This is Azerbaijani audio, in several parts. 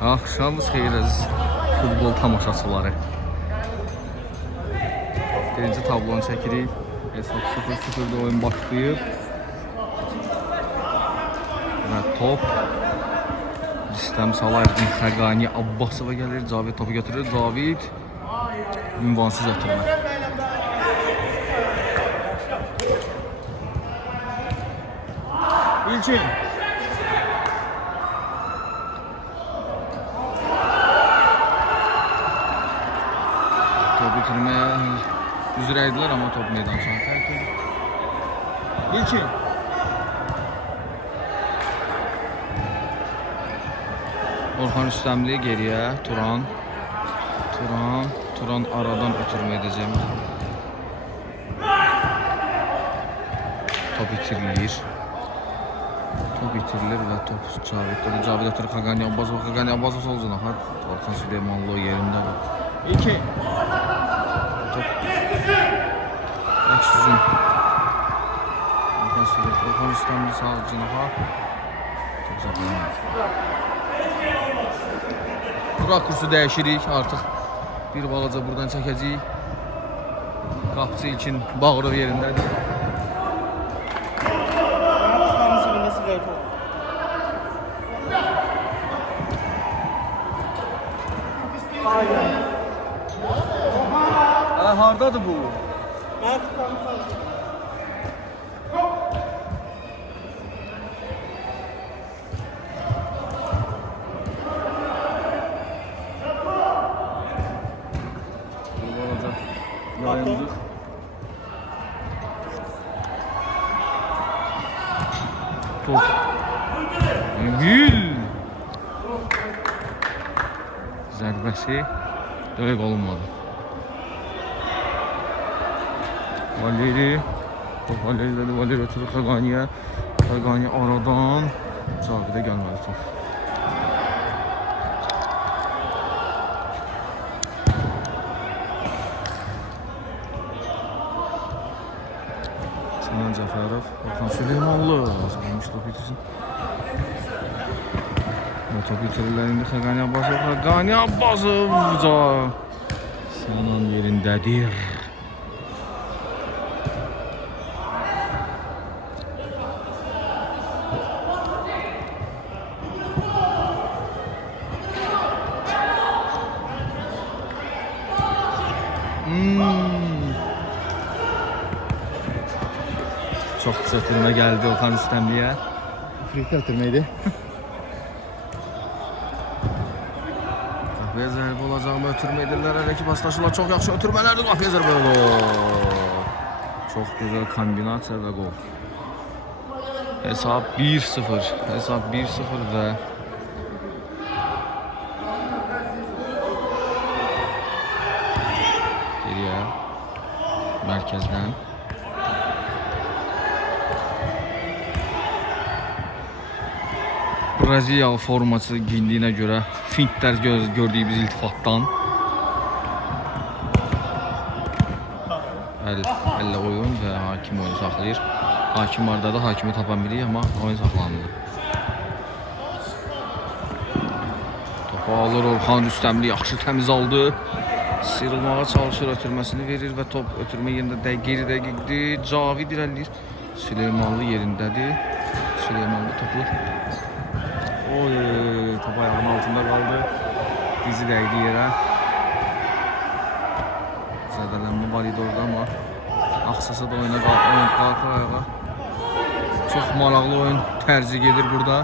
Axşamınız xeyir əziz futbol tamaşaçıları. Birinci tablonu çəkirik. Hesab 0-0'da oyun başlayıb. Və top Rüstəm Salayeddin Xəqani Abbasova gəlir. Cavid topu götürür. Cavid ünvansız ötürmə. İlkin top bitirmeye üzereydiler ama top meydançanı terk edildi. İlkin Orhan Üstəmli geriye. Turan aradan ötürmə edəcəm. Top bitirilir. Ve top Cavid ötürür Xəqani Abbasov. Xəqani Abbasov sol canavar. Orhan Süleymanlı yerində var. 2 top Əksüzün Orhan Üstəmli sağ canavar. Top zaten rakursu dəyişirik artıq. Bir balaca buradan çəkəcəyik. Qapçı için Bağırov yerindədir. Hardadır bu? Yayınlıq. Top. Gül. Zərbəsi dəqiq olunmadı. Valeri. Top Valeri'də Valeri ötürür Xəqaniyə. Xəqani aradan Cavidə gəlməli top. Sinan Cəfərov, Orhan Süleymanlı azalmış top bitirsin. Top bitirirlər indi Xəqani Abbasov. Xəqani Abbasov Sinan yerindədir. Çok kısa ötürmə geldi Orhan Üstəmliyə. Frikə ötürməydi. Qapıya zərbə olacaqmı? Ötürmə edirlər. Hər iki pasdaşlar çox yaxşı ötürmələrdir. Qapıya zərbə olur. Çox gözəl kombinasiya və gol. Hesab 1-0. Hesab 1-0 və geriyə mərkəzdən Brezilyalı forması giyindiyinə görə fintlər gördüyümüz iltifatdan əllə oyun və hakim oyunu saxlayır. Hakim vardı da hakimi tapan bilir ama oyun saxlandı. Topu alır Orhan Üstəmli yaxşı təmiz aldı. Sıyrılmağa çalışır, ötürməsini verir və top ötürmə yerində geri dəqiqdir. Cavid irəliləyir. Süleymanlı yerindədir. Süleymanlı topu top ayağının altında kaldı. Dizi değdi yere. Zədələnmə var idi orada ama Axsasa da oyuna qalxır ayağa. Çox maraqlı oyun tərzi gedir burada.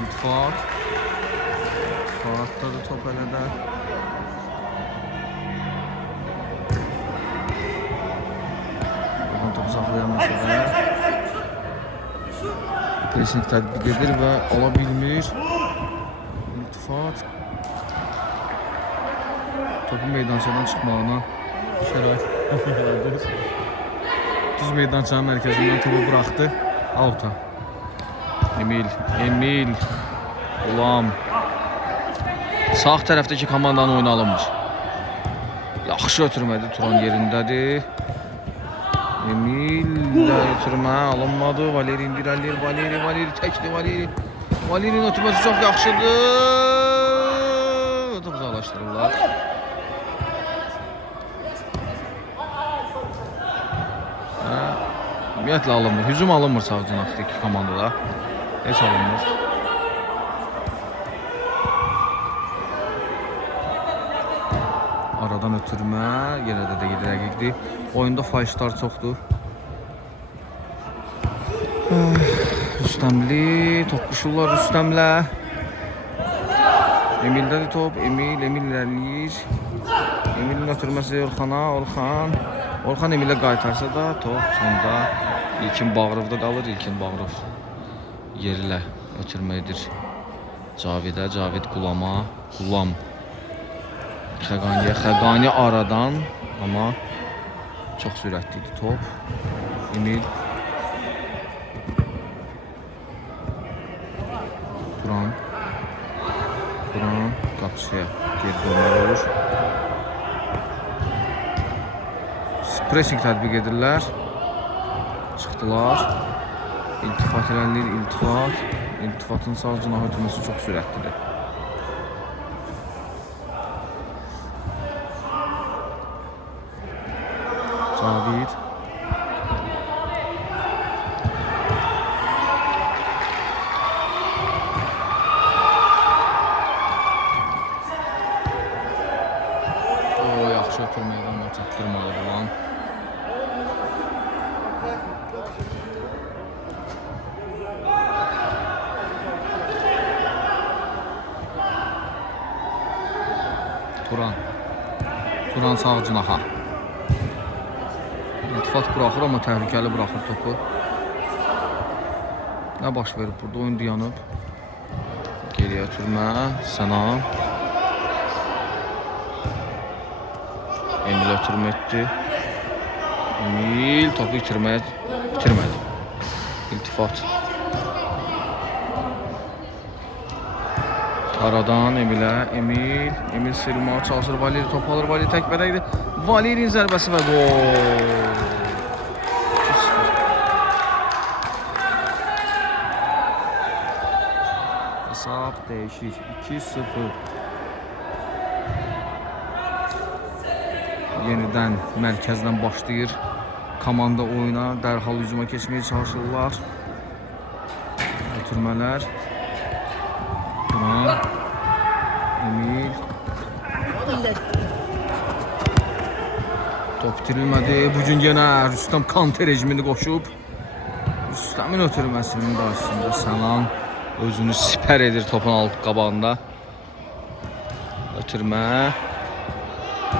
İltifatdadır top elə də. Buradan topu saxlayamasa da pressing tətbiq edir və ala bilmir. İltifat. Topun meydançadan çıxmağına şərait yaradır. Düz meydançanın mərkəzindən topu buraxdı. Alta. Emil. Ulam. Sağ tərəfdəki komandanın oyunu alınmış. Yaxşı ötürmədi. Turan yerindədir. Emil ötürmə alınmadı. Valeri indirəlir. Valeri təkdir. Valeri Valeri'nin ötürməsi çox yaxşıdır. Top uzaqlaşdırırlar. Ümumiyyətlə alınmır. Hücum alınmır sağ cinaqdakı komandada. Heç alınmır. Aradan ötürmə. Yenə də dəqiqdir. Oyunda fayşlar çoxdur. Rüstəmli. Toqquşurlar Rüstəmlə. Emildədir top. Emil irəliyir. Emilin ötürməsi Orxana. Orxan Emilə qaytarsa da top sonda İlkin Bağırovda qalır. İlkin Bağırov yerlə ötürmə edir. Cavid Qulama. Qulam Xəqani aradan, amma çox sürətli idi top. Emil Turan qapıya geri dönməli olur. Pressing tətbiq edirlər. Çıxdılar. İltifat irəliləyir. İltifatın sağ cinaha ötürməsi çox sürətlidir. Cavid. Yaxşı ötürməyə amma çatdırmalı bulan. Turan sağ cinaha. İltifat buraxır, amma təhlükəli buraxır topu. Nə baş verib burada? Oyun dayanıb. Geriyə ötürmə. Sənan. Emil ötürmə etdi. Emil topu bitirmədi. İltifat. Aradan Emilə. Emil sıyrılmağa çalışır. Valeri top alır. Valeri təkbədəkdir. Valeri'nin zərbəsi və gol. Hesab dəyişir. 2-0. Yenidən mərkəzdən başlayır. Komanda oyuna dərhal hücuma keçməyə çalışırlar. Ötürmələr. Turan. Emil. Top bitirilmədi. Bugün yenə Rüstəm counter rejimini qoşub. Rüstəmin ötürməsinin qarşısında Sənan özünü sipər edir topun alt qabağında. Ötürmə.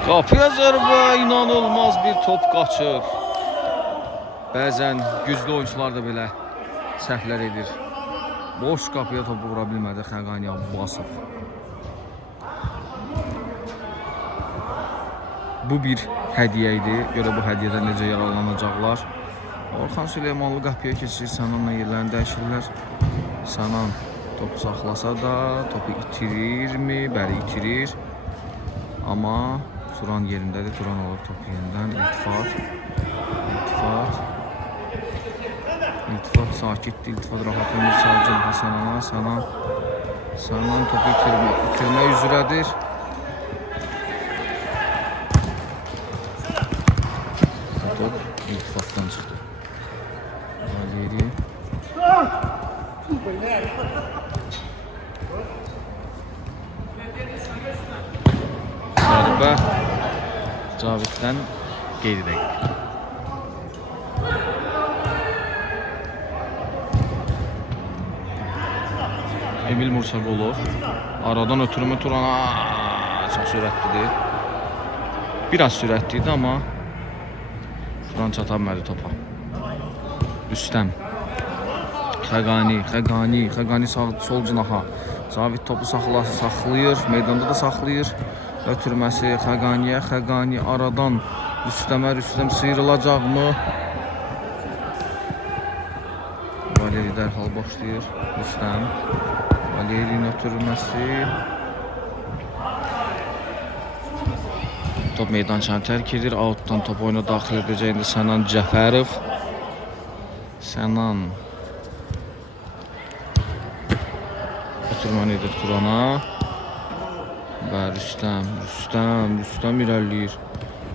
Qapıya zərbə, inanılmaz bir top qaçır. Bəzən güclü oyuncular da belə səhvlər edir. Boş qapıya topu vura bilmədi Xəqani Abbasov. Bu bir hədiyyə idi. Görə bu hədiyyədən necə yararlanacaqlar. Orxan Süleymanlı qapıya keçir. Sənanla yerlərini dəyişirlər. Sənan topu saxlasa da topu itirirmi? Bəli, itirir. Amma Turan yerindədir. Turan alır topu yenidən. İltifat sakitdir. İltifat rahat önür Səlcan Həsənana. Sənan topu itirmək üzrədir. Top İltifatdan çıxdı. Valeri. Zərbə Caviddən qeyri dəqiq. Emil Mursaqulov. Aradan ötürmə Turana çox sürətlidir. Biraz sürətlidir, amma Turan çata bilmədi topa. Rüstəm. Xəqani sol cinaha. Cavid topu saxlayır, meydanda da saxlayır. Ötürməsi Xəqani aradan Rüstəm sıyrılacaqmı? Valeri dərhal başlayır. Rüstəm. Valeri'nin ötürməsi. Top meydançanı tərk edir. Outdan top oyuna daxil edəcək indi Sənan Cəfərov. Sənan ötürməni edir Turana. Və Rüstəm irəliləyir.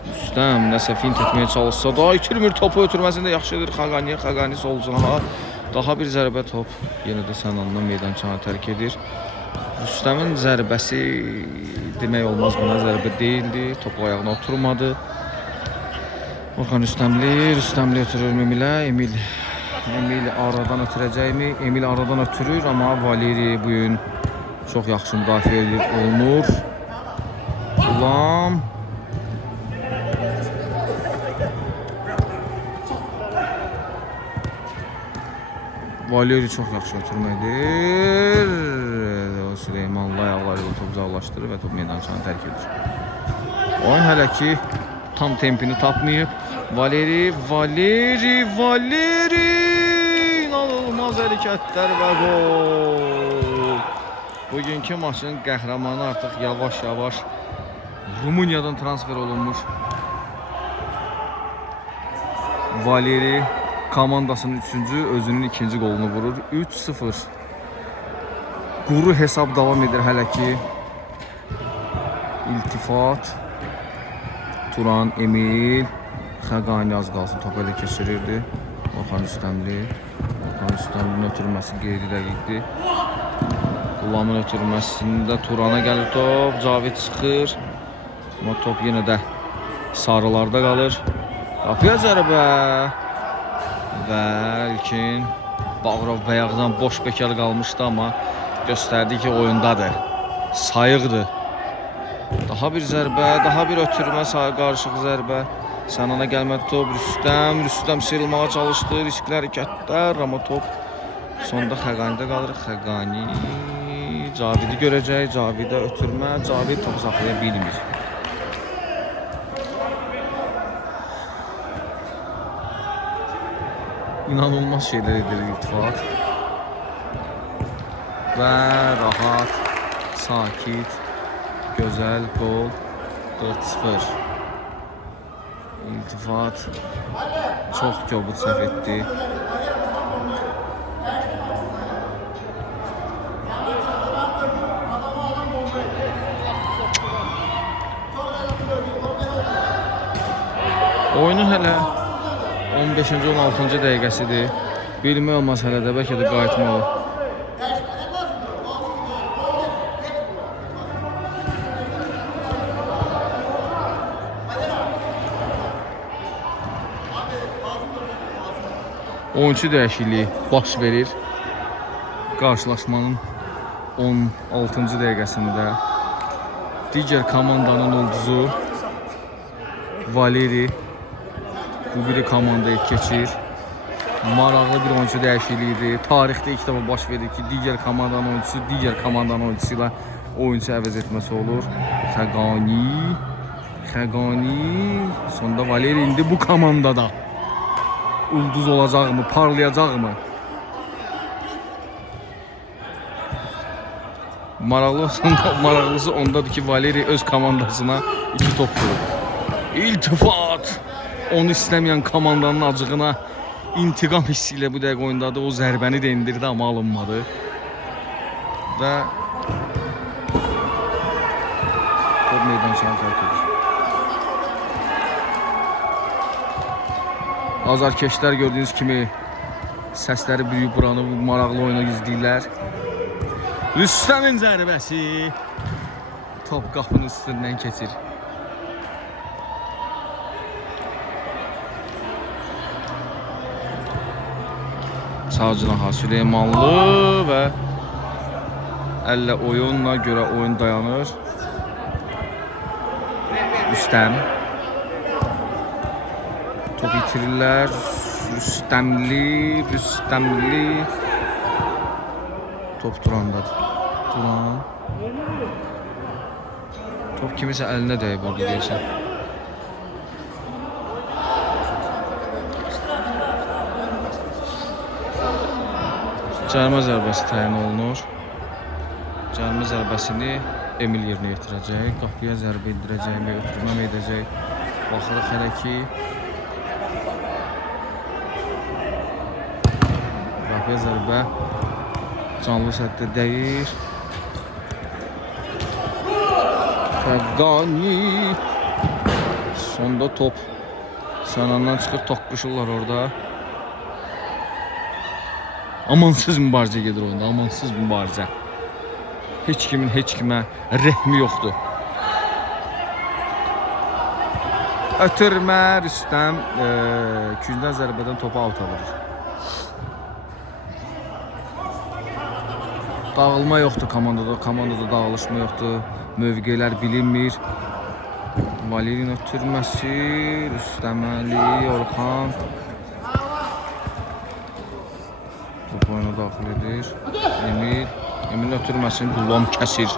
Rüstəm nəsə fint etməyə çalışsa da itirmir topu, ötürməsində yaxşı edir Xaqani solcuna. Daha bir zərbə top yenə də Sənandan meydançanı tərk edir. Rüstəmin zərbəsi demək olmaz, buna zərbə deyildi. Top ayağına oturmadı. Orxan Rüstəmli ötürür Emilə. Emil aradan ötürəcəkmi? Emil aradan ötürür, amma Valeri bugün çox yaxşı müdafiə olunur. Ulam. Valeri çox yaxşı ötürmədir. Süleymanlı ayaqları ilə topu uzaqlaşdırır və top meydançanı tərk edir. Oyun hələ ki tam tempini tapmayıb. Valeri. İnanılmaz hərəkətlər və gol. Bugünkü maçın qəhrəmanı artıq yavaş-yavaş Rumuniyadan transfer olunmuş Valeri komandasının 3-cü, özünün 2-ci qolunu vurur. 3-0. Quru hesab davam edir hələ ki. İltifat. Turan, Emil, Xaqani az qalsın topu elə keçirirdi. Orxan Rüstəmlinin ötürməsi qeyri-dəqiqdir. Ulamın ötürməsində Turana gəlir top, Cavid çıxır. Amma top yenə də sarılarda qalır. Qapıya zərbə. Və ilkin Bağırov bayaqdan boş bekar qalmışdı, amma göstərdi ki oyundadır, sayıqdır. Daha bir zərbə, daha bir ötürmə, qarışıq zərbə. Sənana gəlmədi top, Rüstəm sıyrılmağa çalışdı, riskli hərəkətlər, amma top sonda Xaqani'də qalır. Xaqani Cavidi görəcək, Cavidə ötürmə, Cavid topu saxlaya bilmir. İnanılmaz şeyler edir İltifat. Və rahat, sakit, gözəl gol. 4-0. İltifat çox kobud səhv etdi. Oyunun hələ 15-ci 16-cı dəqiqəsidir. Bilmək olmaz hələ də, bəlkə də qayıtmalı. Oyuncu dəyişikliyi baş verir. Qarşılaşmanın 16-cı dəqiqəsində digər komandanın ulduzu Valeri bu biri komandaya keçir. Maraqlı bir oyuncu dəyişikliyidir. Tarixdə ilk dəfə baş verir ki, digər komandanın oyuncusu digər komandanın oyuncusu ilə oyuncu əvəz etməsi olur. Xaqani. Sonda Valeri indi bu komandada ulduz olacaqmı, parlayacaqmı? Maraqlısı ondadır ki, Valeri öz komandasına 2 top vurur. İltifat! Onu istəməyən komandanın acığına intiqam hissi ilə bu dəqiqə oyundadır. O zərbəni də indirdi, amma alınmadı. Və top meydançanı tərk edir. Azarkeşlər gördüyünüz kimi səsləri büyüyüb buranı maraqlı oyuna gizləyirlər. Rüstəmin zərbəsi top qapının üstündən keçir. Sağcınaha Süleymanlı və əllə oyunla görə oyun dayanır. Rüstəm top itirirlər. Rüstəmli top Turandadır. Turan top kimisə əlinə dəyib orada deyəsən. Cərimə zərbəsi təyin olunur. Cərimə zərbəsini Emil yerinə yetirəcək. Qapıya zərbə indirəcək və ötürmə edəcək. Baxırıq hələ ki qapıya zərbə canlı sətdə dəyir. Xəqani. Sonda top Sənandan çıxır, toqquşurlar orada. Amansız mübarizə gedir oyunda, amansız mübarizə. Heç kimin heç kimə rəhmi yoxdur. Ötürmə Rüstəm küncdən zərbədən topu alta vurur. Dağılma yoxdur komandada dağılışma yoxdur. Mövqelər bilinmir. Valeriyin ötürməsi, Rüstəməli, Orxan. Top oyuna daxil edir. Emil ötürməsini Qulam kəsir.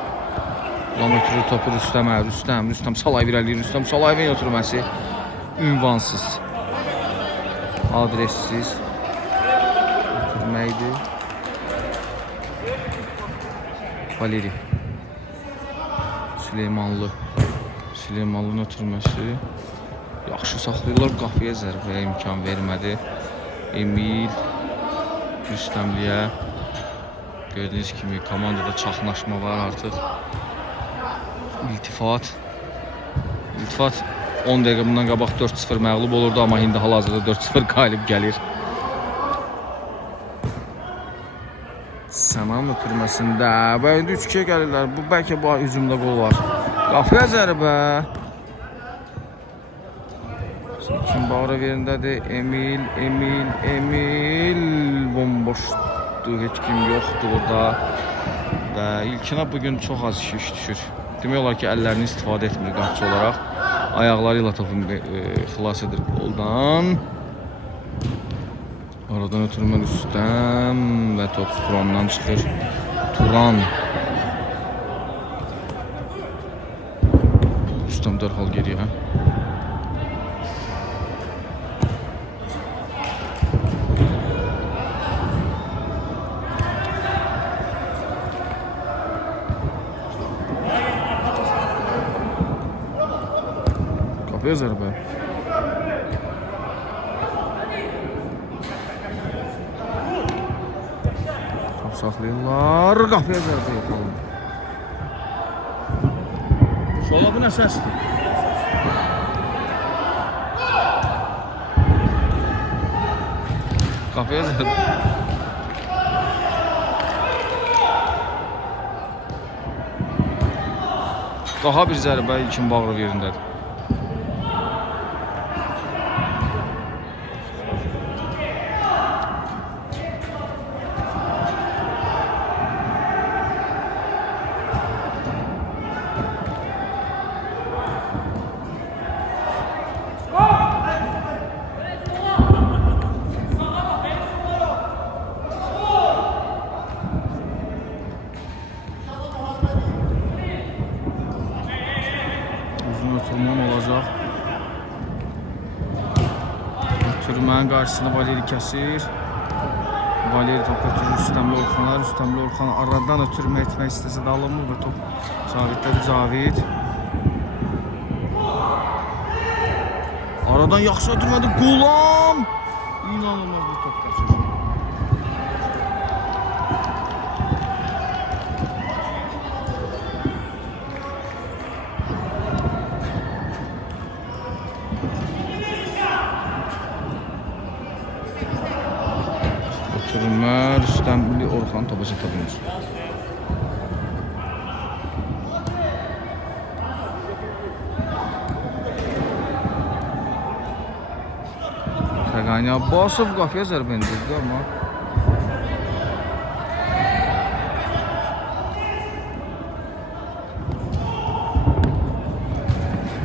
Qulam ötürür topu Rüstəmə. Rüstəm Salayev irəliyir. Rüstəm Salayevin ötürməsi ünvansız. Adressiz. Ötürmə idi. Valeri. Süleymanlının ötürməsi. Yaxşı saxlayırlar, qapıya zərbəyə imkan vermədi. Emil Rüstəmliyə. Gördüyünüz kimi komandada çaxnaşma var artıq. İltifat 10 dəqiqə bundan qabaq 4-0 məğlub olurdu, amma indi hal-hazırda 4-0 qalib gəlir. Sənan ötürməsində və indi 3-2-yə gəlirlər. Bu bəlkə bu hücumda qol var. Qapıya zərbə. Kim bağıra yerindədir? Emil bomboşdur, heç kim yoxdur orada. Və İlkina bugün çox az iş düşür. Demək olar ki, əllərini istifadə etmir qapçı olaraq. Ayaqları ilə topu xilas edir qoldan. Aradan ötürmə Rüstəm və top Turandan çıxır. Turan. Rüstəm dərhal geriyə. Kapıya zərbə. Top saxlayırlar. Qapıya zərbə yapalım. Şola bu nə səsdir? Qapıya zərbə. Daha bir zərbə İlkin Bağırov yerindədir. Ötürmən olacaq. Ötürmənin qarşısını Valeri kəsir. Valeri top ötürür Rüstəmli Orxana. Rüstəmli Orxan aradan ötürmə etmək istəsə də alınmır və top Caviddədir. Cavid. Aradan yaxşı ötürmədi. Qulam! İnanılmaz bir top qaçır. Ötürmə Rüstəmli Orxan topa çata bilmir. Xəqani Abbasov qapıya zərbə endirdi, amma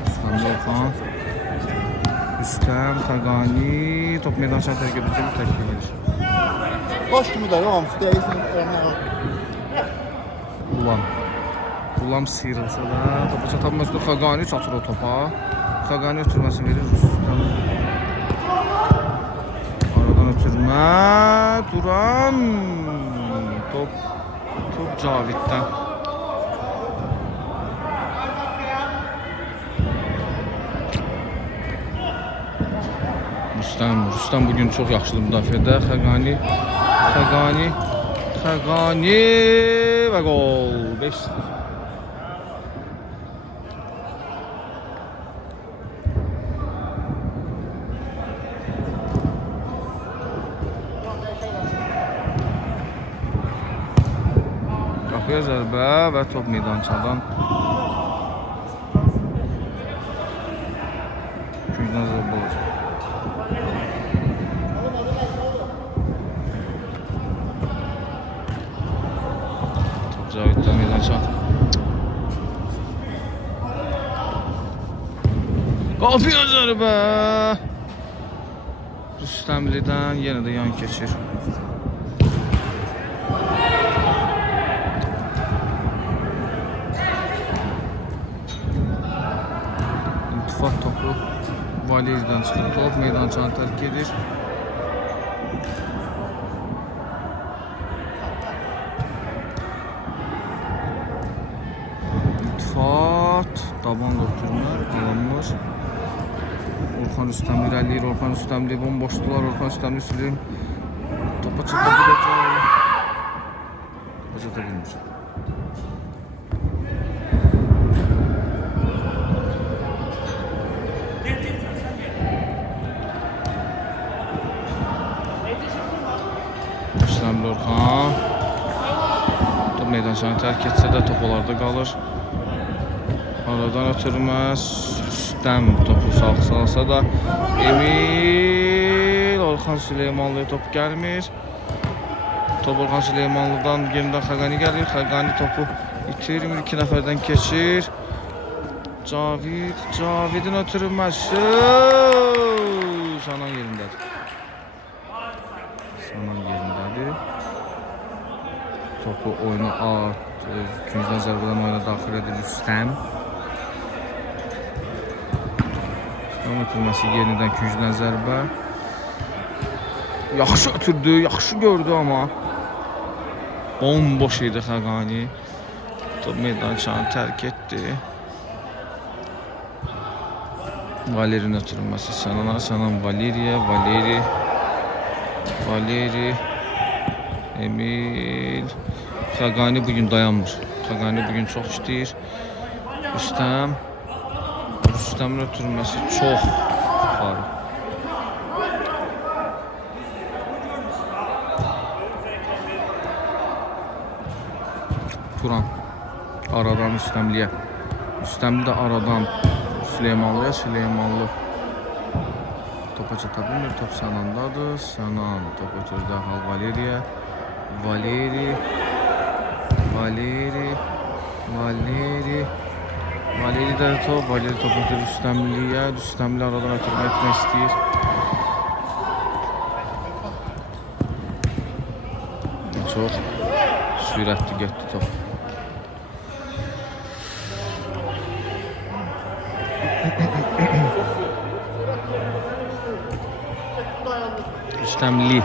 Rüstəmli Orxan. Rüstəm, Xəqani top meydançaya tərk edir, tərk edir. Boş kimi de hamısı değilsin. Qulam sıyrılsa da topa çatamaz. Xəqani çatır o topa. Xəqani ötürməsi verir Rüstəm. Aradan ötürmə. Turan. Top Caviddən. Rüstəm bugün çox yaxşıdır müdafiədə. Xəqani və gol. 5-0. Qapıya zərbə və top meydançadan gücdən zərbə olacaq. Top Caviddən meydança. Qapıya zərbə. Rüstəmlidən yenə də yan keçir. İltifat topu Valeri'dən çıxır. Top meydançanı tərk edir. İltifat tabanla ötürmə alınmır. Orxan Rüstəmli irəliləyir. Orxan Rüstəmli bomboşdular. Orxan Rüstəmli sürür. Topa çata biləcək. Topa çata bilmir. Rüstəmli Orxan. Top meydançanı tərk etsə də top onlarda qalır. Aradan ötürməz. Rüstəm topu salsa da Emil Orxan Süleymanlıya top gəlmir. Top Orxan Süleymanlıdan yenidən Xəqani gəlir. Xəqani topu itirmir. 2 nəfərdən keçir. Cavidin ötürməsi. Sanan yerindədir. Sanan yerindədir. Topu oyunu gücdən zərbədən oyuna daxil edir Rüstəm. Ötürməsi yenidən gücdən zərbə. Yaxşı ötürdü, yaxşı gördü amma bomboş idi Xəqani. Top meydançanı tərk etdi. Valeri'nin ötürülməsi Sanan Valeri'ye. Valeri Emil. Xəqani bugün dayanmır. Xəqani bugün çox işləyir. Rüstəmin ötürülməsi çox yuxarı. Turan aradan Rüstəmliyə. Rüstəmli də aradan Süleymanlıya. Süleymanlı topa çata bilmir. Top Sanandadır. Sanan top ötürür dərhal Valeri'yə. Valeri də top. Valeri top ötürür Rüstəmliyə. Rüstəmli aradan ötürmə etmək istəyir. Çox sürətli getdi top. Rüstəmli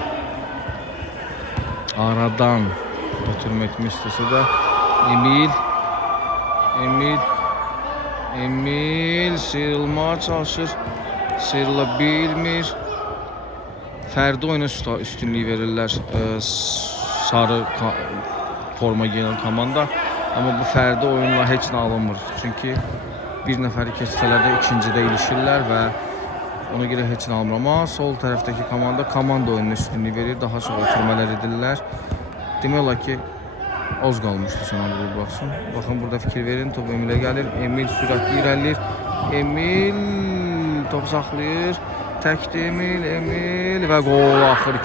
aradan götürmək etmək istəsə də Emil sıyrılmağa çalışır. Sıyrıla bilmir. Fərdi oyuna üstünlük verirlər sarı forma giyən komanda. Amma bu fərdi oyunla heç nə alınmır. Çünki bir nəfəri keçsələr də ikincidə ilişirlər və ona görə heç nə almır. Amma sol tərəfdəki komanda oyununa üstünlük verir. Daha çox ötürmələr edirlər. Demək olar ki, az qalmışdı sana vurur baxsın. Baxın burada fikir verin. Top Emilə gəlir. Emil sürətli irəlir. Emil top saxlayır. Təkdir Emil və qol axır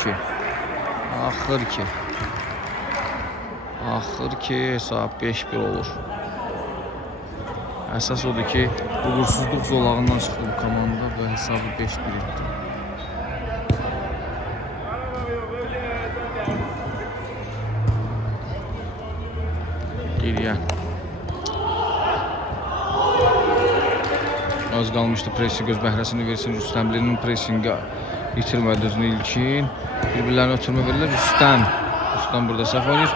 ki hesab 5-1 olur. Əsas odur ki, uğursuzluq zolağından çıxdı bu komanda və hesabı 5-1 etdi. Geriyə. Az qalmışdı pressing öz bəhrəsini versin. Rüstəmlinin pressingi itirmədi özünü ilkin. Bir-birlərini ötürmə verirlər. Rüstəm burada səhv oynayır.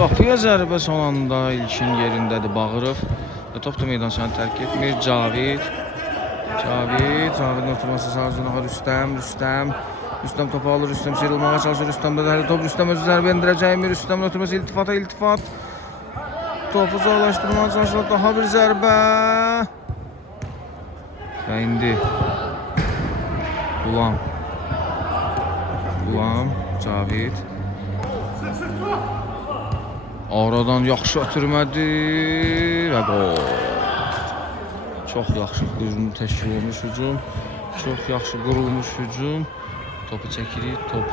Qapıya zərbə son anda ilkin yerindədir Bağırov. Və top da meydançanı tərk etmir. Cavidin oturması sağcına Rüstəm topu alır. Rüstəm sıyrılmağa çalışır. Rüstəmdə də hələ top. Rüstəm özü zərbə endirəcəkmi? Rüstəmin oturması iltifat. Topu zorlaşdırmağa çalışır. Daha bir zərbə. Və indi Gulam, Cavid. Aradan yaxşı ötürmədi və qol. Çox yaxşı hücum təşkil olmuş hücum. Çox yaxşı qurulmuş hücum. Topu çəkirik, top.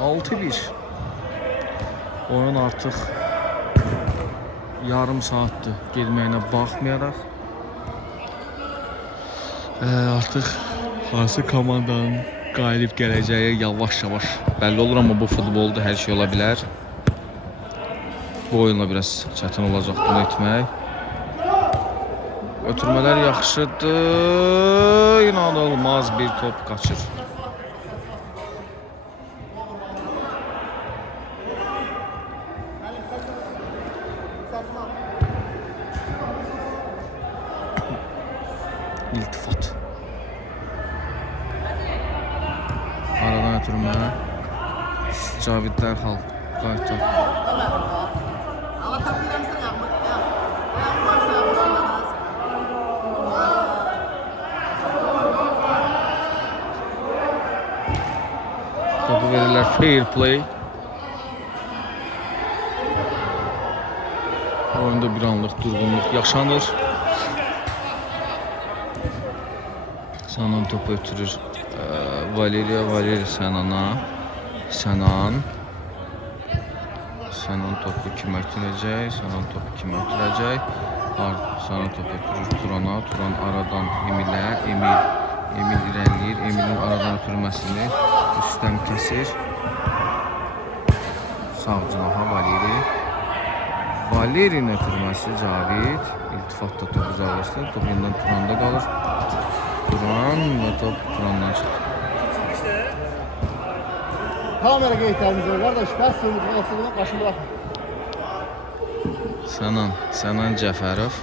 Altı bir. Oyun artıq yarım saatdir gelməyinə baxmayaraq artıq hansı komandanın qalib gələcəyi yavaş-yavaş bəlli olur, amma bu futbolda hər şey ola bilər. Bu oyunla biraz çətin olacaq bunu etmək. Ötürmələr yaxşıdır. İnanılmaz bir top qaçır. İltifat. Aradan ötürmə. Cavid dərhal qaytar. Topu verirlər, fair play. Oyunda bir anlıq durğunluq yaşanır. Sanan topu ötürür. Valeri Sanan'a. Sanan topu kimə ötürəcək? Sanan topu kimə ötürəcək? Sanan topu ötürür Turan'a. Turan aradan Emil'e. Emil irəliyir. Emil'in aradan ötürməsini üstdən kəsir. Sağ cinaha Valeri'nin ötürməsi Cavid. İltifatda top uzaqlaşdı. Top yeniden Turan'da qalır. Turan ve top Turan'dan çıxdı. Kamera qeydlərimiz var qardaş. Bəs sınıfın altına başını bırakma. Sənan Cəfərov.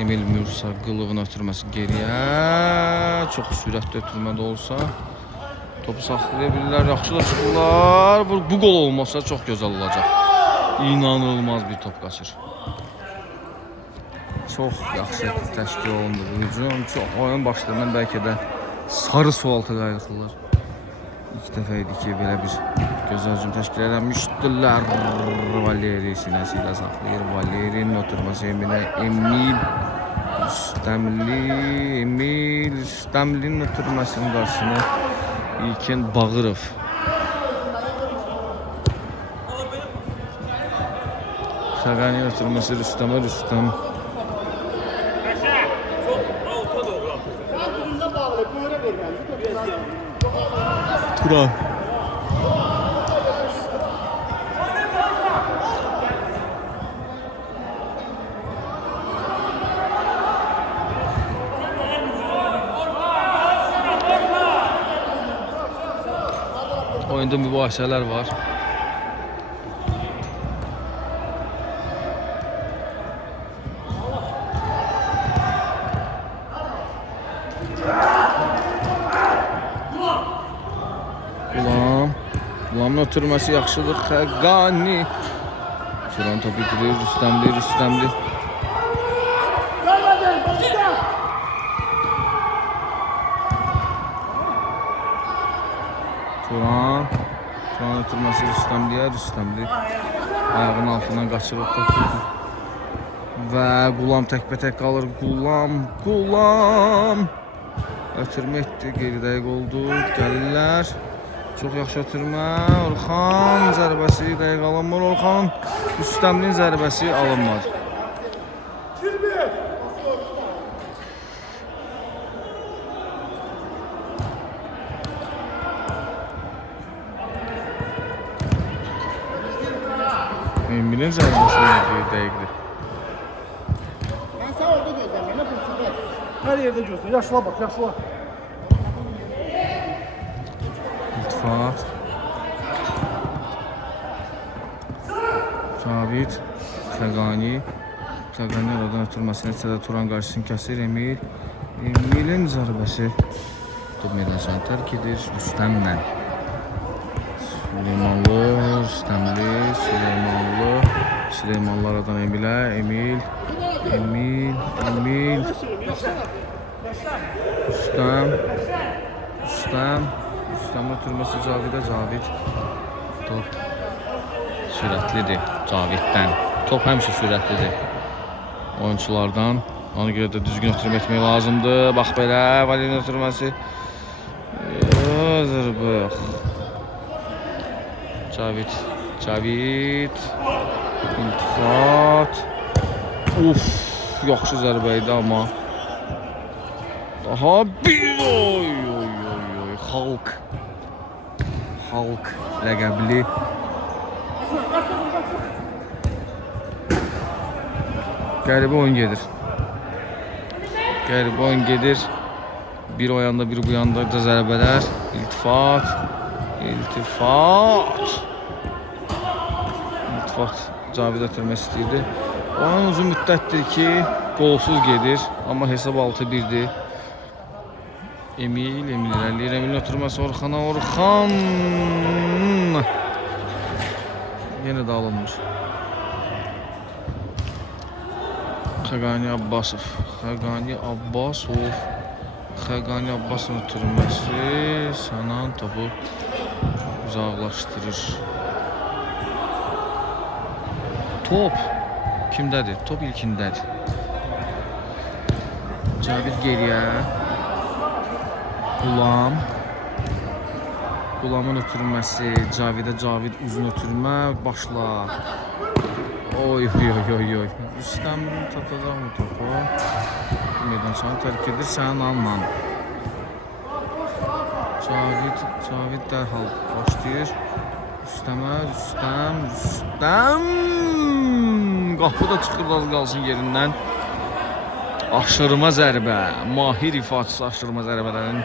Emil Mürsaqılovun ötürməsi geriyə. Çox sürətli ötürmədə olsa topu saxlaya bilirlər. Yaxşı da çıxırlar. Bu gol olmasa çox gözəl olacaq. İnanılmaz bir top qaçır. Çox yaxşı təşkil olundu bu hücum. Çox oyun başlarından bəlkə də sarı sualtı qayıqlılar. İlk dəfə idi ki, belə bir gözəl hücum təşkil edilmişdilər. Valeri sinəsi ilə saxlayır. Valeri'nin oturması Emil'e. Emil Üstəmli'nin oturmasının qarşısını İlkin Bağırov. Şagani oturması Rüstəm'e. Turan. Oyunda mübahisələr var. Gulamın ötürməsi yaxşıdır. Xəqani. Turan topu itirir. Rüstəmli. Turan ötürməsi Rüstəmliyə. Rüstəmli ayağının altından qaçırıb topu. Və Gulam təkbətək qalır. Gulam. Ötürmə etdi. Geridəyik oldu. Gəlirlər. Çox yaxşı ötürmə. Orxan zərbəsi dəqiq alınmır. Orxan Rüstəmlinin zərbəsi alınmadı. Emil'in zərbəsi dəqiqdir. Sən orada gözləmə, nə bulsun? Her yerde gözle. Yaşla bak, yaşla. İltifat. Cavid. Xəqani aradan ötürməsini neçədə Turan qarşısını kəsir. Emil'in zərbəsi top meydançanı tərk edir. Rüstəmlə. Süleymanlı aradan Emil'e. Emil. Rüstəmin ötürməsi Cavidə. Cavid. Top sürətlidir Caviddən. Top həmişə sürətlidir oyunculardan. Ona görə də düzgün ötürmə etmək lazımdır. Bax belə Valeriyan ötürməsi. Zərbə yox. Cavid. İltifat. Uf, yaxşı zərbə idi amma. Daha bir Xalq ləqəbli qəribə oyun gedir. Bir o yanda, bir bu yanda da zərbələr. İltifat. Cavid ötürmək istəyirdi. Oyun uzun müddətdir ki, qolsuz gedir. Amma hesab 6-1'dir. Emil irəliləyir. Emilin ötürməsi Orxana. Orxan. Yenə də alınmış. Xəqani Abbasovun ötürməsi Sənan topu uzaqlaşdırır. Top kimdədir? Top ilkindədir. Cavid geriyə. Qulamın ötürməsi Cavidə. Cavid uzun ötürmə. Başla. Oy. Rüstəm tatacaq mı topu? Meydançanı tərk edir Sənanla. Cavid dərhal başlayır. Rüstəm. Qapı da çıxır, az qalsın yerindən. Aşırma zərbə. Mahir ifaçısı aşırma zərbələrin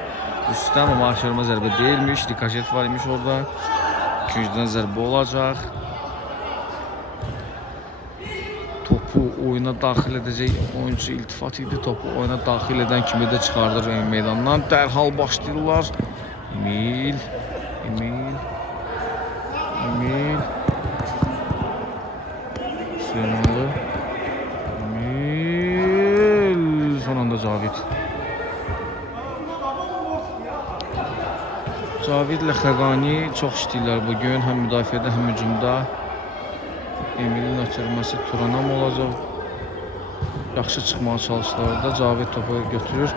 Rüstəm, amma aşırma zərbə deyilmiş. Rikoşet var imiş orada. İkinciden zərbə olacaq. Topu oyuna daxil edəcək oyuncu iltifat idi. Topu oyuna daxil edən kimi də çıxardır meydandan. Dərhal başlayırlar. Emil. Süleymanlı. Emil. Son anda Cavid. Cavid ilə Xəqani çox işləyirlər bugün. Həm müdafiədə, həm hücumda. Emilin ötürməsi Turana mı olacaq? Yaxşı çıxmağa çalışdılar da. Cavid topu götürür.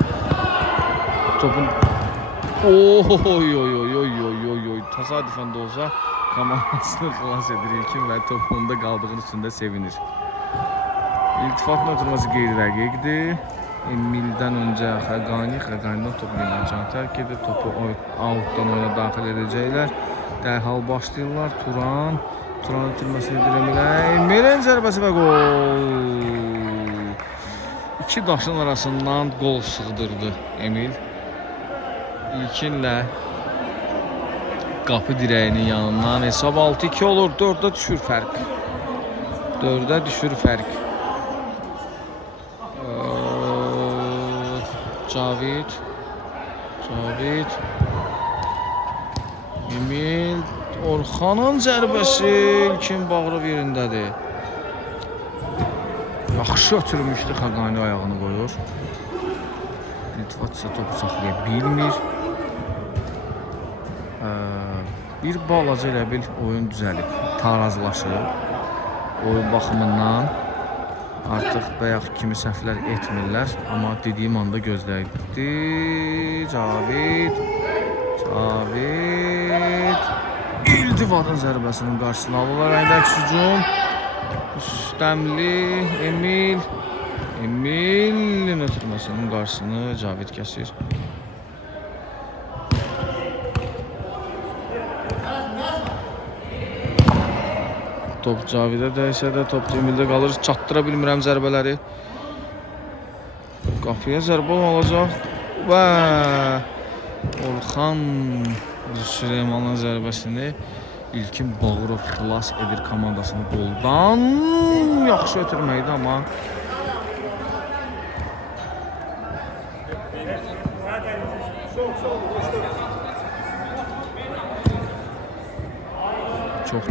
Topun təsadüfən də olsa komandasını xilas edir ilkin və topunda qaldığın üstündə sevinir. İltifatın ötürməsi qeyri-rəqiqdir. Emildən öncə Xəqanidən topu meydançanı tərk edir. Topu outdan oyuna daxil edəcəklər. Dərhal başlayırlar. Turan ötürməsini edir Emilə. Emilin zərbəsi və qol. İki daşın arasından qol sığdırdı Emil. İlkinlə qapı dirəyinin yanından hesab 6-2 olur. 4'də düşür fərq. Cavid. Emil. Orxanın zərbəsi ilkin Bağırov yerindədir. Yaxşı ötürmüşdü. Xəqani ayağını qoyur. İltifat isə topu saxlaya bilmir. Bir balaca elə bil oyun düzəlib. Tarazlaşır. Oyun baxımından artıq bayaq kimi səhvlər etmirlər. Amma dediyim anda gözləyirdi. Cavid. İltifatın zərbəsinin qarşısını alırlar. Əks hücum. Rüstəmli. Emilin ötürməsinin qarşısını Cavid kəsir. Top Cavidə dəysə də top Emildə qalır. Çatdıra bilmirəm zərbələri. Qapıya zərbə olacaq. Və Orxan Süleymanın zərbəsini ilkin Bağırov xilas edir komandasını qoldan. Yaxşı ötürməkdir amma çox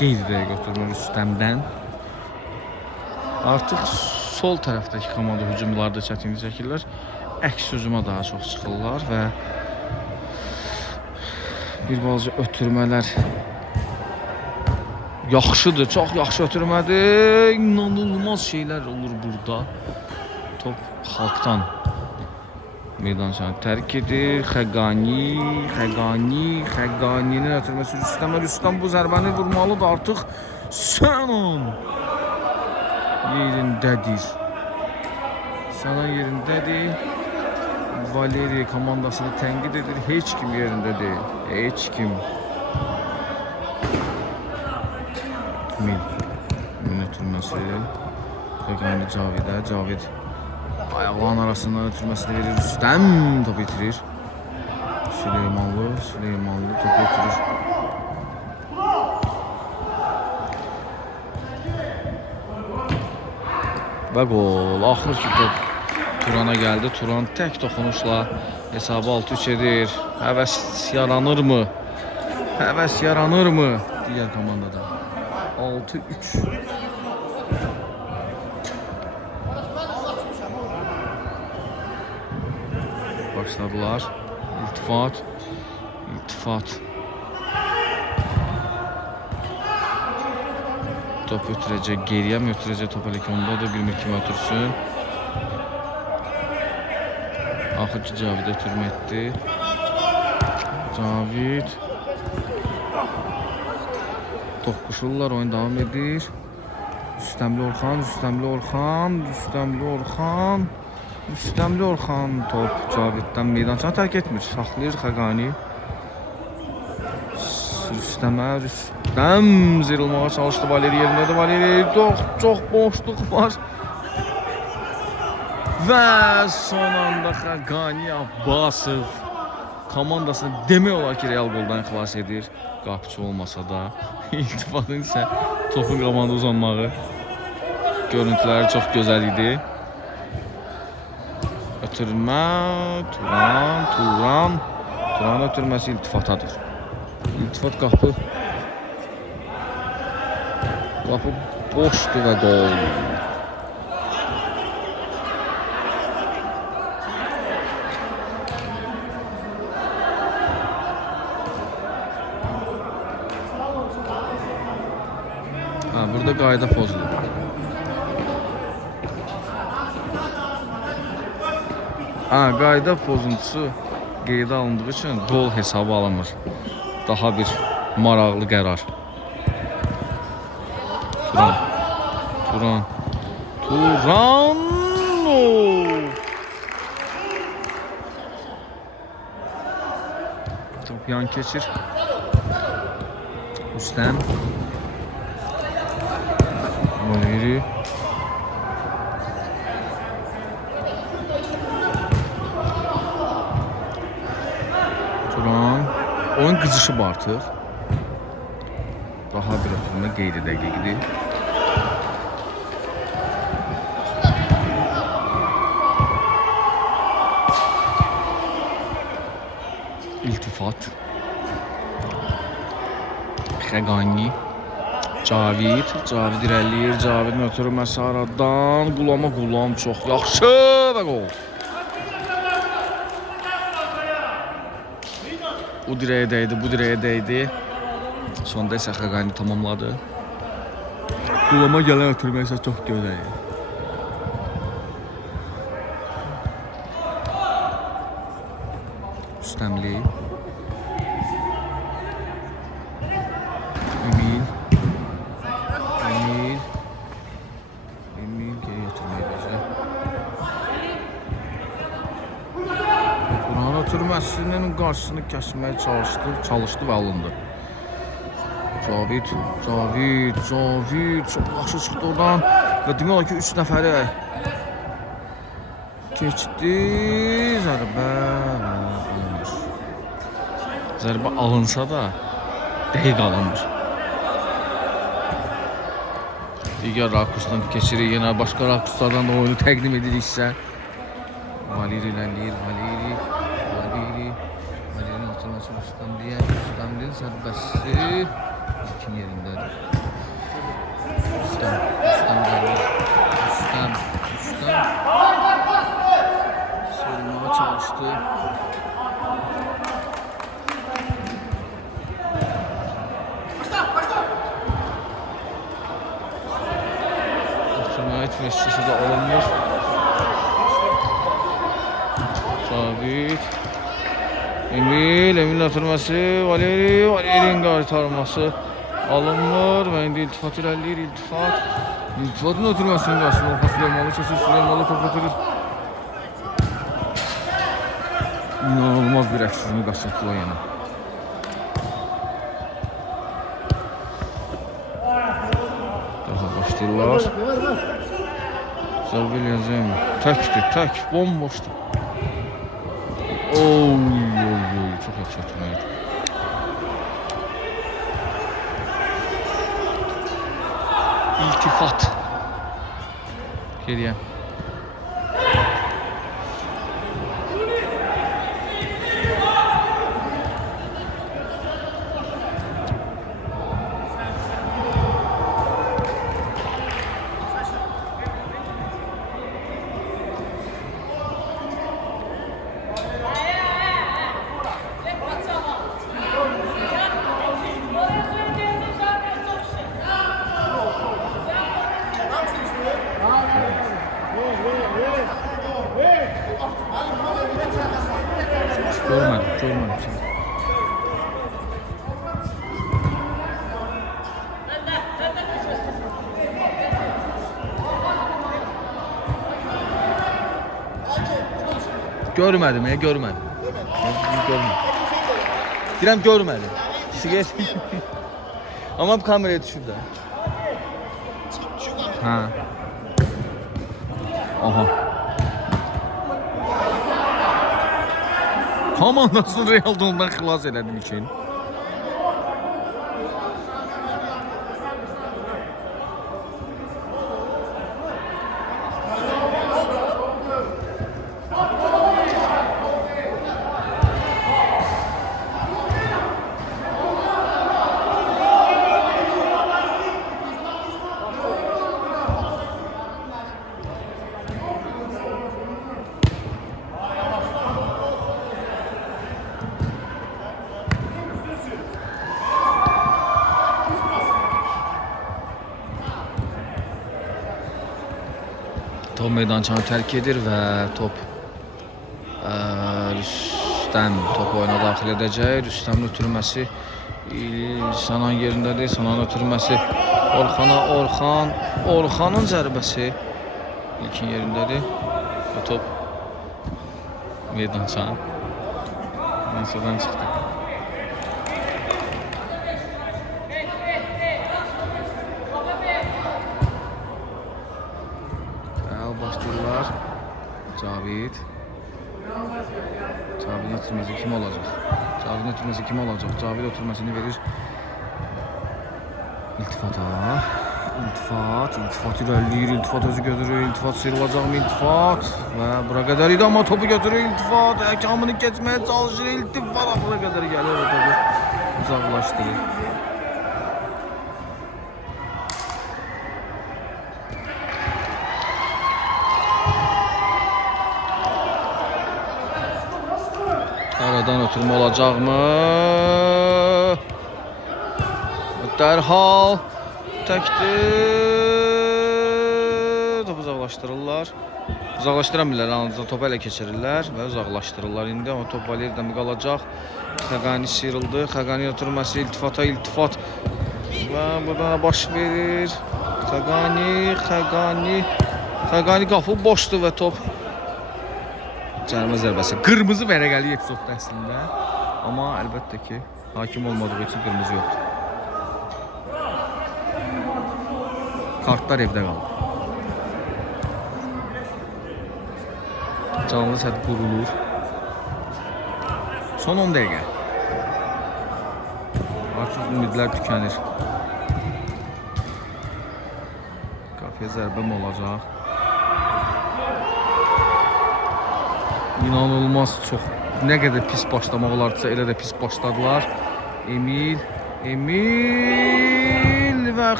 qeyri-rəqiq ötürmür Rüstəmdən. Artıq sol tərəfdəki komanda hücumlarda çətinlik çəkirlər. Əks hücuma daha çox çıxırlar və Bir balaca ötürmələr yaxşıdır, çox yaxşı ötürmədir. İnanılmaz şeylər olur burada. Top xalqdan meydançanı tərk edir. Xəqaninin ötürməsi Rüstəm bu zərbəni vurmalıdır artıq. Sənan yerindədir. Sənan yerindədir. Valeri komandasını tənqid edir. Heç kim yerində deyil. Heç kim. Min ötürməsi. Xəqani Cavidə. Cavid ayaqların arasından ötürməsini verir. Rüstəm top itirir. Süleymanlı top itirir. Və qol. Axır ki top Turana gəldi. Turan tək toxunuşla hesabı 6-3 edir. Həvəs yaranırmı? Digər komandada. 6-3. Başladılar. İltifat. Top ötürəcək, geriyə mi ötürəcək? Top elə ki ondadır, bilmir kim ötürsün. Axır ki Cavid ötürmə etdi. Cavid. Toqquşurlar, oyun davam edir. Rüstəmli Orxan. Top Caviddən meydançanı tərk etmir. Saxlayır Xəqani. Rüstəm zırılmağa çalışdı. Valeri yerindədir. Valeri çox boşluq var. Və son anda Xəqani Abbasov komandasını demək olar ki Real qoldan xilas edir. Qapıcı olmasa da. İltifatın isə topun komanda uzanmağı. Görüntüləri çox gözəl idi. Ötürmə, Turan ötürməsi iltifatadır. İltifat qapı boşdur və qol. Burada qayda pozulur. Qayda pozuntusu qeydə alındığı üçün gol hesabı alınmır. Daha bir maraqlı qərar. Turan. Top yan keçir. Rüstəm. Valeri. Turan. Oyun qızışıb artıq. Daha bir ötürmə qeyri-dəqiqdir. İltifat. Xəqani. Cavid irəliyir. Cavidin ötürməsi aradan. Qulam çox yaxşı və qol. Bu dirəyə dəydi. Sonda isə Xəqani tamamladı. Qulama gələn ötürmə isə çox gözəl. Rüstəmli. Emil geri götürməyə biləcək. Buranın ötürməsinin qarşısını kəsməyə çalışdı və alındı. Cavid çox yaxşı çıxdı oradan və demək olar ki 3 nəfəri keçdi. Zərbə alınsa da dəqiq alınmır. Digər rakursdan keçirir, yenə başqa rakurslardan da oyunu təqdim ediriksə. Valeri irəliyir, Valeri'nin atılması Rüstəmliyin zərbəsi kim yerindədir? Rüstəm sığınmağa çalışdı. Meşçisi də alınmır. Cavid. Emil'in ötürməsi, Valeri'nin qaytarması alınmır və indi iltifat irəliləyir, İltifatın ötürməsinin qarşısında Orxan Süleymanlı kəsir, Süleymanlı top ötürür. İnanılmaz bir əksizini qaçırtdılar yenə. Daha başlayırlar. Zərbə eləyəcəm. Tək, bomboşdur. Oy, çok yaxşı ötürməyir. İltifat. Geriye. Görmedim seni. Görmedim. Dirəm görmedim. Sigaret. Ama kameraya düşürdü. Ha. Aha. Komandasını Real ondan xilas elədim için. Top meydançanı terk edir və top Rüstəm top oyuna daxil edəcək. Rüstəmin ötürməsi Sanan yerindədir. Sananın ötürməsi Orxana, Orxanın zərbəsi ilkin yerindədir. Və top meydançanın meydançadan çıxdı. Başlayırlar. Cavid'in ötürməsi kim olacaq? Cavid ötürməsini verir İltifata. İltifat irəliləyir. İltifat özü götürür. İltifat sıyrılacaqmı? İltifat və bura qədər idi, amma topu götürür İltifat. Həkamını keçməyə çalışır İltifat. Bura qədər gəlir və topu uzaqlaşdırır. Aradan ötürmə olacaqmı? Dərhal təkdir. Topu uzaqlaşdırırlar. Uzaqlaşdıramırlar, ancaq topu ələ keçirirlər və uzaqlaşdırırlar indi. Amma top Valeri'də mi qalacaq? Xəqani sıyrıldı. Xəqani ötürməsi İltifata. Və burada baş verir. Xəqani qapı boşdur və top cərimə zərbəsi. Qırmızı vərəqəli episodda əslində. Amma əlbəttə ki, hakim olmadığı üçün qırmızı yoxdur. Kartlar evdə qaldı. Canlı səthi qurulur. Son 10 dəqiqə. Artıq ümidlər tükənir. Qapıya zərbəm olacaq. İnanılmaz çox. Nə qədər pis başlamaq olardısa elə də pis başladılar. Emil və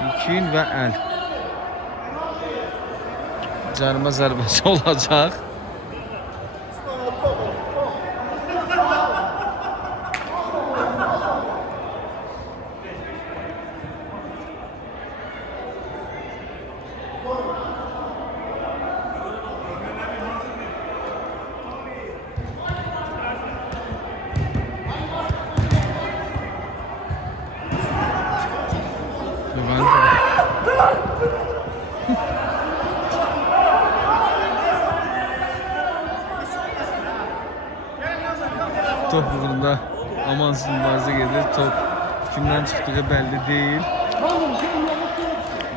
İlkin və əl. Cərimə zərbəsi olacaq. top uğrunda amansız mübarizə gedir. Top kimdən çıxdığı bəlli deyil.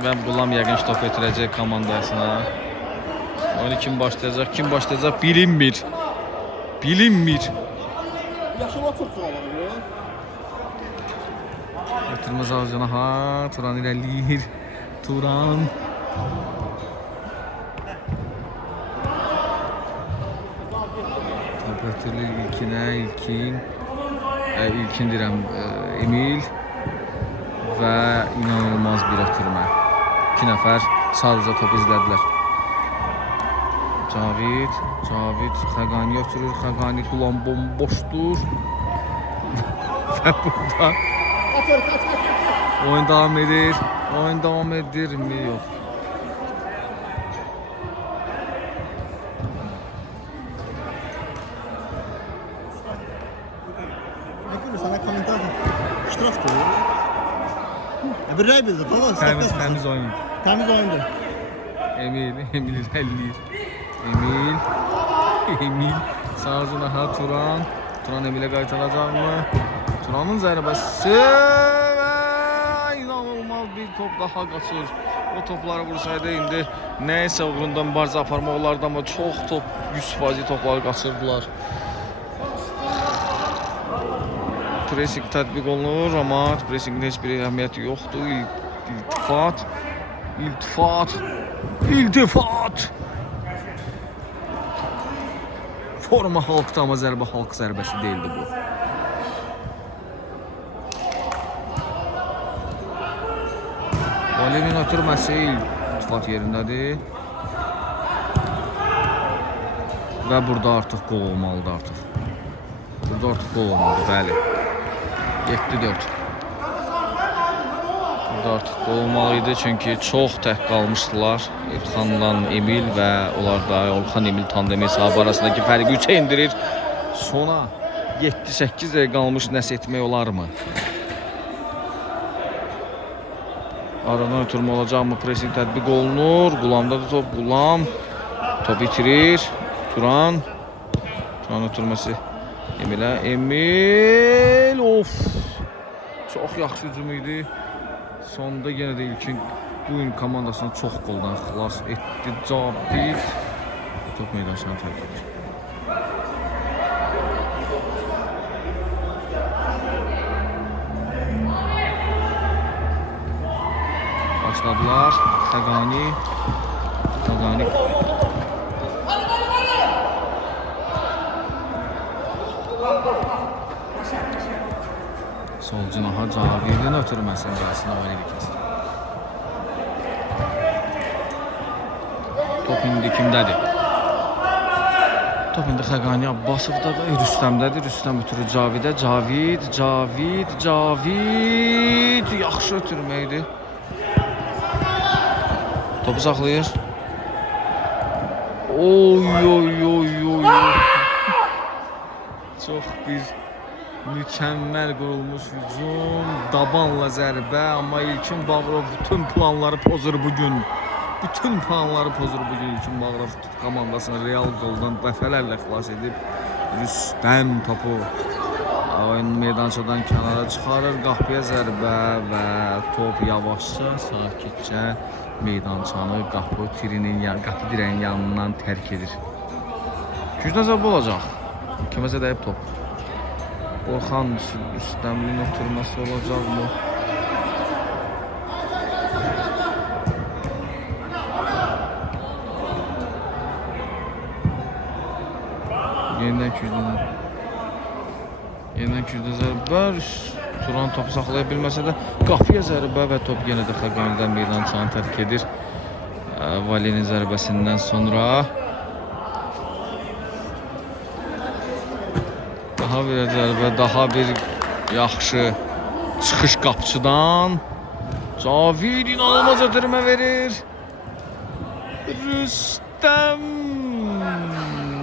Və Qulam yəqin ki, top ötürəcək komandasına. Oyunu kim başlayacaq? Kim başlayacaq? Bilinmir. Bilinmir. Yaşıma çok zor olur. Ötürmə Zavcana. Ha, Turan irəliyir. Turan. Top ötürülür ilkinə. İlkin deyirəm Emil. Və inanılmaz bir ötürmə. 2 nəfər sadəcə topu izlədilər. Cavid Xəqani ötürür. Xəqani Qulam bomboşdur. Və burada oyun davam edir. Oyun davam edirmi? Yox. Bakın sana komentar. Ştraf da. Bir rey bildi. Tamam. Təmiz oyun. Temiz oyundu. Emil irəliləyir. Emil sağcına ha Turan Emilə qaytaracaqmı? Turanın zərbəsi və inanılmaz bir top daha qaçır. O topları vursaydı indi nəysə uğrunda mübarizə aparmaq olardı, amma çox top 100% topları qaçırdılar. Pressing tətbiq olunur, amma pressingin heç bir əhəmiyyəti yoxdur. İltifat. Forma halkda, amma zərbə halk zərbəsi deyildi bu. Valinin ötürməsi iltifat yerindədir. Və burada artıq qol olmalıdır artıq. Bəli. 7-4. Burada artıq qol olmalıydı, çünki çox tək qalmışdılar. İlxanla Emil və onlar da İlxan Emil tandemi hesabı arasındakı fərqi 3-ə indirir. Sona 7-8 dəqiqə qalmış, nəsə etmək olarmı? Aradan ötürmə olacaqmı? Pressing tətbiq olunur. Qulamda da top. Qulam top itirir. Turan ötürməsi Emilə. Emil. Of. Çox yaxşı hücum idi. Sonda yenə də ilkin bu gün komandasına çox qoldan xilas etdi. Cavid top meydançasına tərk edir. Başladılar. Xəqani. Solcuna Cavidin ötürməsinin qarşısına Valeri kəsir. Top indi kimdədir? Top indi Xəqani Abbasovdadır, Rüstəmdədir. Rüstəm ötürür Cavidə. Cavid. Yaxşı ötürməkdir. Topu saxlayır. Oy. Çox bir mükəmməl qurulmuş hücum, dabanla zərbə, amma İlkin Bağırov bütün planları pozur bugün. İlkin Bağırov komandasını Real qoldan dəfələrlə xilas edib. Rüstəm topu oyun meydançadan kənara çıxarır, qapıya zərbə və top yavaşca, sakitcə meydançanı qapı dirəyin yanından tərk edir. Gücdən zərbə olacaq. Kiməsə dəyib top. Orxan Rüstəmlinin ötürməsi olacaqmı? Yeniden kücdə zərbə. Turan topu saxlaya bilməsə də qapıya zərbə və top yenə də Xəqanidən meydançanı tərk edir. Valinin zərbəsindən sonra daha bir zərbə, daha bir yaxşı çıxış qapçıdan. Cavid inanılmaz ötürmə verir. Rüstəm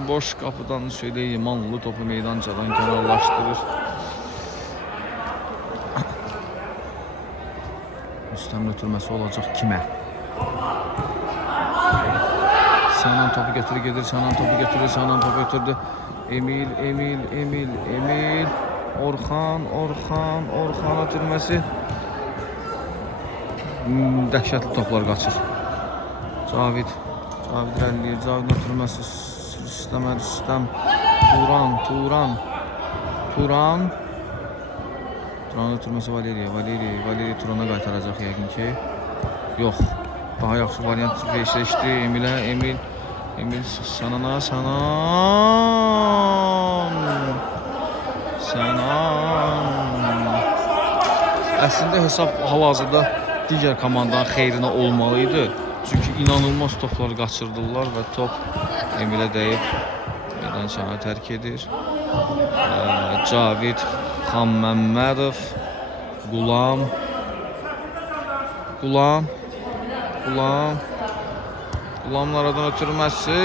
boş qapıdan Süleymanlı topu meydançadan kənarlaşdırır. Rüstəmin ötürməsi olacaq kimə? Sənan topu götürür, gedir. Sənan topu götürür, Sənan topu götürdü. Emil. Orxan ötürməsi. Dəhşətli toplar qaçır. Cavid irəliləyir. Cavidin ötürməsi. Rüstəm. Turan ötürməsi Valeri Turana qaytaracaq yəqin ki. Yox. Daha yaxşı variant seçdi Emil Sənana. Əslində hesab hal-hazırda digər komandanın xeyrinə olmalıydı. Çünki inanılmaz toplar qaçırdılar və top Emilə dəyib meydançanı tərk edir. Cavid Xanməmmədov, Qulamlardan ötürməsi.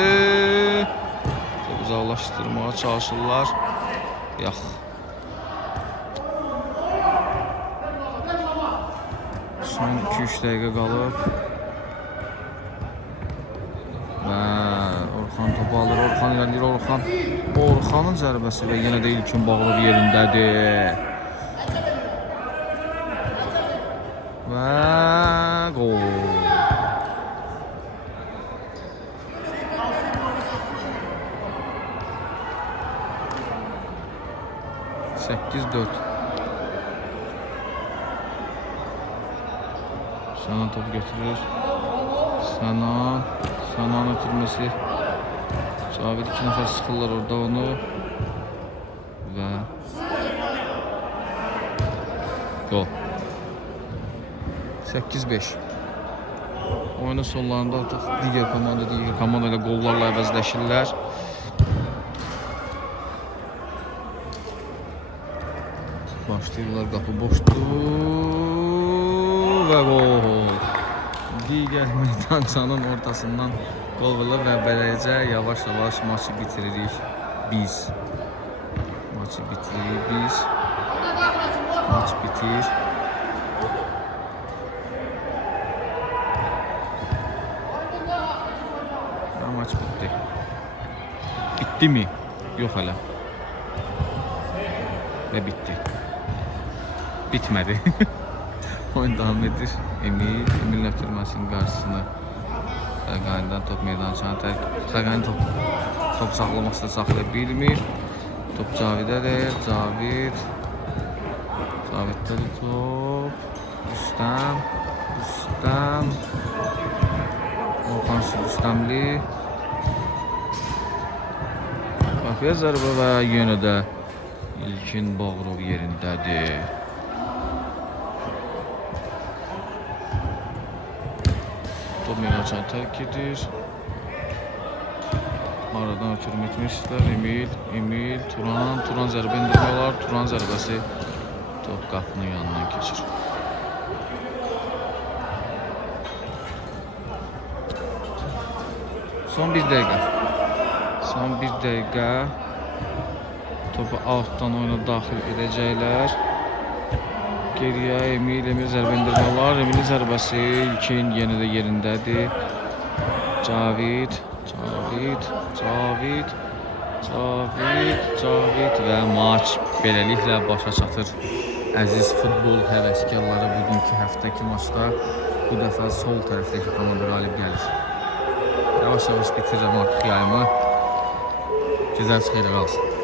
Uzaqlaşdırmağa çalışırlar. Yox. Son 2-3 dəqiqə qalıb. Və Orxan topu alır. Orxan irəliləyir. Orxanın zərbəsi və yenə də İlkin Bağırov yerindədir. Və gol. Sənan topu götürür. Sənan ötürməsi. Cavid 2 nəfər sıxırlar orada onu. Və gol. 8-5. Oyunun sonlarında artıq digər komanda ilə qollarla əvəzləşirlər. Başlayırlar, qapı boşdur və gol. Digər meydançanın ortasından qol vurulur və beləcə yavaş-yavaş maçı bitiririk biz. Maç bitir. Maç bitti. Bitti mi? Yox hələ. Və bitdi. Bitmədi. Oyun davam edir. Emil'in ötürməsinin qarşısını Səqani'dən top meydançanı tərk. Səqani top saxlamaq istəyir, saxlaya bilmir. Top Cavidədir. Cavidədir top. Rüstəm. Orxan Rüstəmli. Qapıya zərbə və yenə də İlkin Bağırov yerindədir. Top meydançanı tərk edir. Aradan ötürüm etmişlər. Emil, Turan zərbə indirmiyorlar. Turan zərbəsi top qapının yanından keçir. Son bir dəqiqə. Topu altdan oyuna daxil edəcəklər. Geriyə Emil zərbə indirmiyorlar. Emil'in zərbəsi İlkin yenə də yerindədir. Cavid və maç beləliklə başa çatır. Əziz futbol həvəskarları, bugünkü həftəki maçda bu dəfə sol tərəfdəki komanda qalib gəlir. Yavaş-yavaş bitirirəm artıq yayımı. Gözəl xeyirə qalsın.